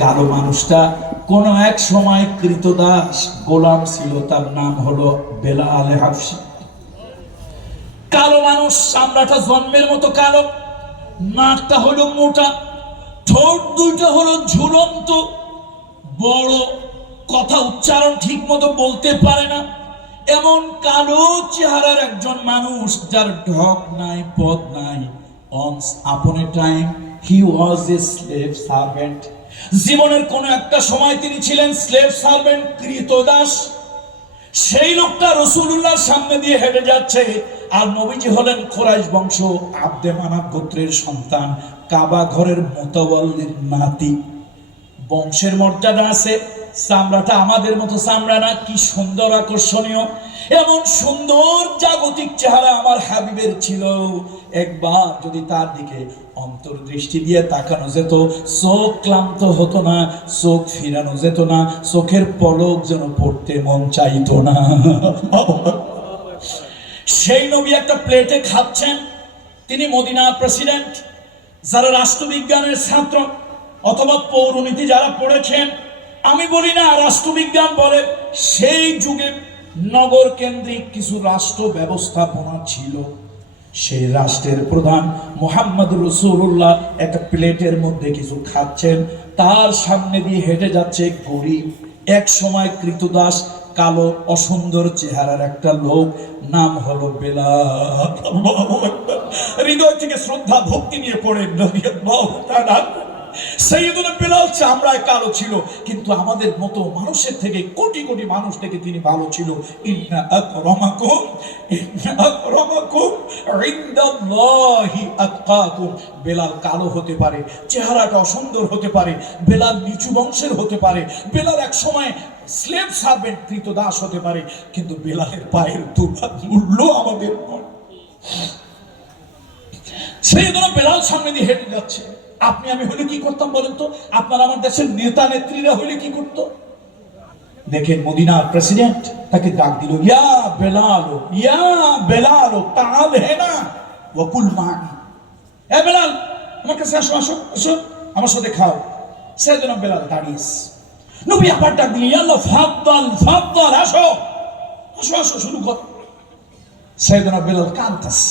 কালো মানুষটা কোন এক সময় কৃতদাস গোলাম ছিল, তার নাম হলো বেলা আলে হাফসি। কালো মানুষ চামড়াটা জন্মের মতো কালো, নাকটা হলো মোটা, ঠোঁট দুইটা হলো ঝুলন্ত, বড় কথা উচ্চারণ ঠিক মতো বলতে পারে না। এমন কালো চেহারার একজন মানুষ যার ঢক নাই, পদ নাই। Once upon time he was a slave servant জীবনের কোন একটা সময় তিনি ছিলেন স্লেভ সার্ভেন্ট কৃতদাস সেই লোকটা রসুল্লাহর সামনে দিয়ে হেঁটে যাচ্ছে আর নবীজি হলেন খোরাইশ বংশ আব্দে মানাব গোত্রের সন্তান, কাবা ঘরের মোতাবল্লির নাতি। বংশের মর্যাদা আছে। চামড়াটা আমাদের মতো চামড়া না, কি সুন্দর আকর্ষণীয়। এমন সুন্দর জাগতিক চেহারা আমার হাবিবের ছিল। একবার যদি তার দিকে অন্তর্দৃষ্টি দিয়ে তাকানো যেত, চোখ ক্লান্ত হতো না, চোখ ফিরানো যেত না, চোখের পলক যেন পড়তে মন চাইত না। সেই নবী একটা প্লেটে খাচ্ছেন, তিনি মদিনা প্রেসিডেন্ট, যারা রাষ্ট্রবিজ্ঞানের ছাত্র, অথবা পৌরনীতি যারা পড়েছেন আমি বলি না, রাষ্ট্রবিজ্ঞান বলে, সেই যুগে নগর কেন্দ্রিক কিছু রাষ্ট্র ব্যবস্থাপনা ছিল। সেই রাষ্ট্রের প্রধান মোহাম্মদ রসুল্লাহ একটা প্লেটের মধ্যে কিছু খাচ্ছেন, তার সামনে দিয়ে হেঁটে যাচ্ছে গরিব। এক সময় কৃতদাস কালো অসুন্দর চেহারার একটা লোক, নাম হলো বেলা হৃদয় থেকে শ্রদ্ধা, ভক্তি নিয়ে পড়েন। বেলাল কালো ছিল, কিন্তু আমাদের মতো মানুষের থেকে কোটি কোটি মানুষ থেকে তিনি ভালো ছিল। ইন্না আকরামাকুম ইন্না আকরামাকুম ইনদাল্লাহি আতকাকুম বেলাল কালো হতে পারে, চেহারাটা অসুন্দর হতে পারে, বেলাল নিচু বংশের হতে পারে, বেলাল এক সময় স্লেভ সার্ভেন্ট কৃতদাস হতে পারে, কিন্তু বেলালের পায়ের দুর্ভাগ মূল্য আমাদের সেই জন্য বেলাল সামনে দিয়ে হেঁটে যাচ্ছে। আপনি আমি হলে কি করতাম বলেন তো? আপনার আমার দেশের নেতা নেত্রীরা হলে কি করতো? দেখেন মদিনার প্রেসিডেন্ট তাকে ডাক দিল, ইয়া বেলালো ইয়া বেলালো তাল হে না ওকুল মানি এ বেলাল, আমার কাছে আসো আসো আসো, আমার সাথে খাও। সেজন্য বেলাল দাঁড়িয়েছে নবী আবার ডাক দিল ইয়াল্লাহ ফাদ্দাল ফাদ্দাল, আসো। আসো আসো, শুরু কর। সাইদনা বেলাল কাঁদতেছে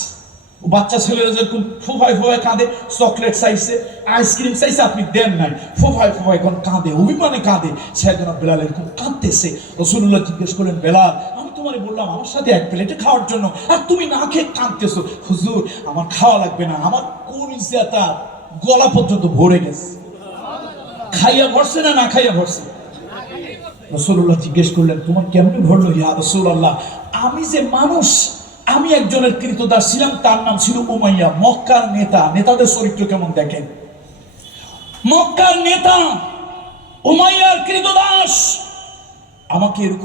বাচ্চা ছেলেরা যেরকম ফুফাই ফুফাই কাঁদে চকলেট চাইছে আইসক্রিম চাইছে, আপনি দেন নাই। ফুফাই ফুফাই এখন কাঁদে, অভিমানে কাঁদে। সাইদনা বেলাল এরকম কাঁদতেছে। রসুল্লাহ জিজ্ঞেস করলেন, বেলাল, আমি তোমারে বললাম, আমার সাথে এক প্লেটে খাওয়ার জন্য, আর তুমি না খেয়ে কাঁদতেছো? হুজুর, আমার খাওয়া লাগবে না, আমার কোন ইজ্জাতা গলা পর্যন্ত ভরে গেছে। খাইয়া ভরছে না না খাইয়া ভরছে? রসুল্লাহ জিজ্ঞেস করলেন, তোমার কেমনি ভরলো ইয়া রসুল্লাহ আমি যে মানুষ আমি একজনের কৃতদাস ছিলাম, তার নাম ছিল উমাইয়া। মক্কার নেতা, নেতাদের চরিত্র কেমন দেখেন? মক্কার নেতা, উমাইয়ার কৃতদাস! আমাকে এরকম